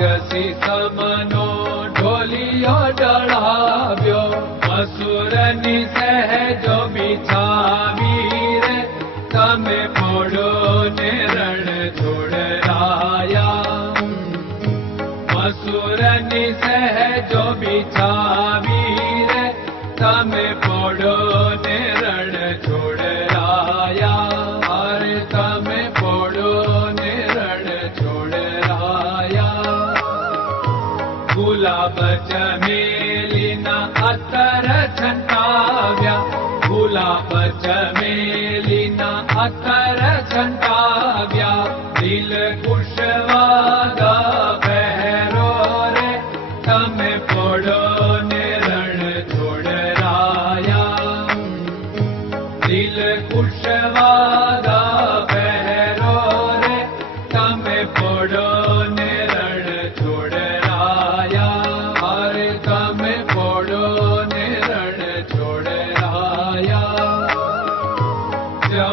राक्षसी समनो ढोलियो डढ़ाव्यो असुर निसह जो बिछावीर, तमे पोड़ो ने रण छोड़ाया असुर निसह जो बिछावीर, तमे पोड़ो ने अतर जलिना अर्या भुला अतर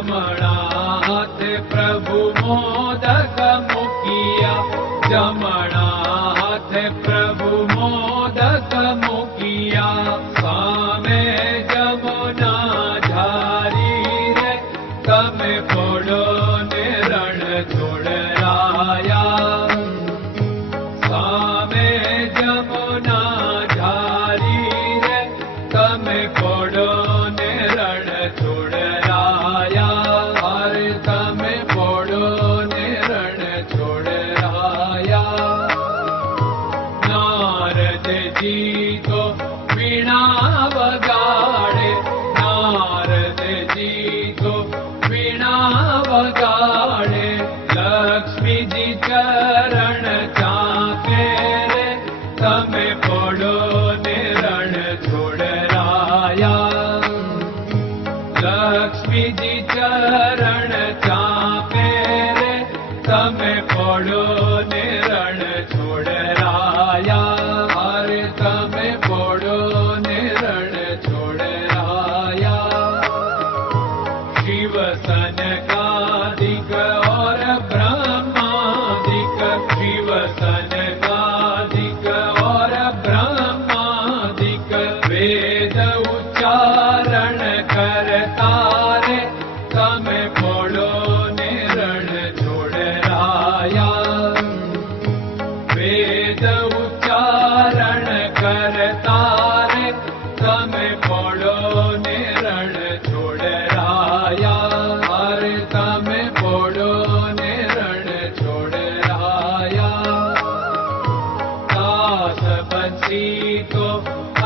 मणाथ प्रभु मोदक मुखिया जनाथ प्रभु मोदक मुखिया सामे जमुना झारी रे तमे ne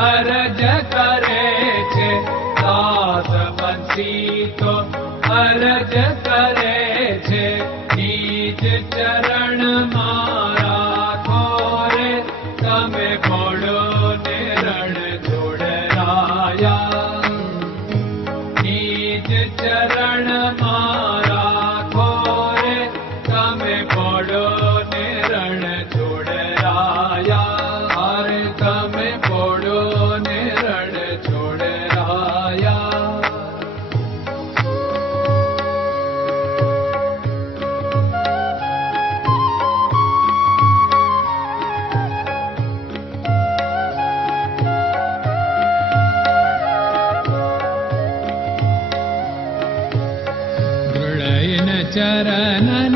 अरज करे छे दास बंसी तो अरज करे छे नीच चरण मारा थोरे तमे बोड़ो ने रण जोड़ राया चरणन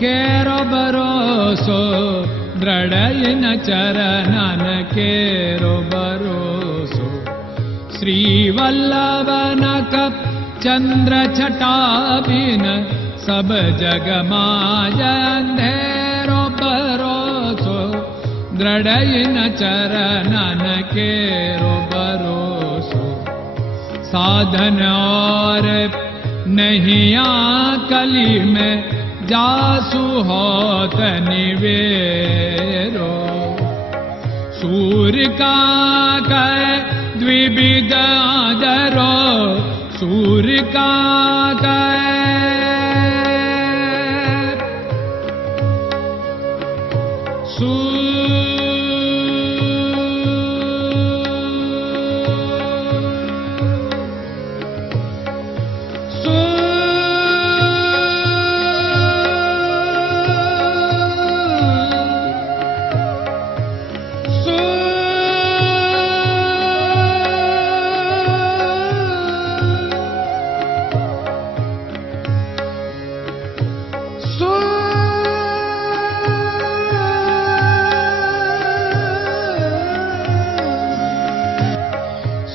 केरो भरोसो दृढयन चरणन केरो भरोसो श्रीवल्लभ चन्द्र छटाभि सब जगमाज धेरो भरोसो दृढयन चरणन केरो भरोसो साधन और नहीं आ कली में जासु होत निवेरो। सूर्य का कै द्विविध आदरो। सूर्य का कै सूर्य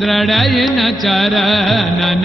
दृढयिन चरणन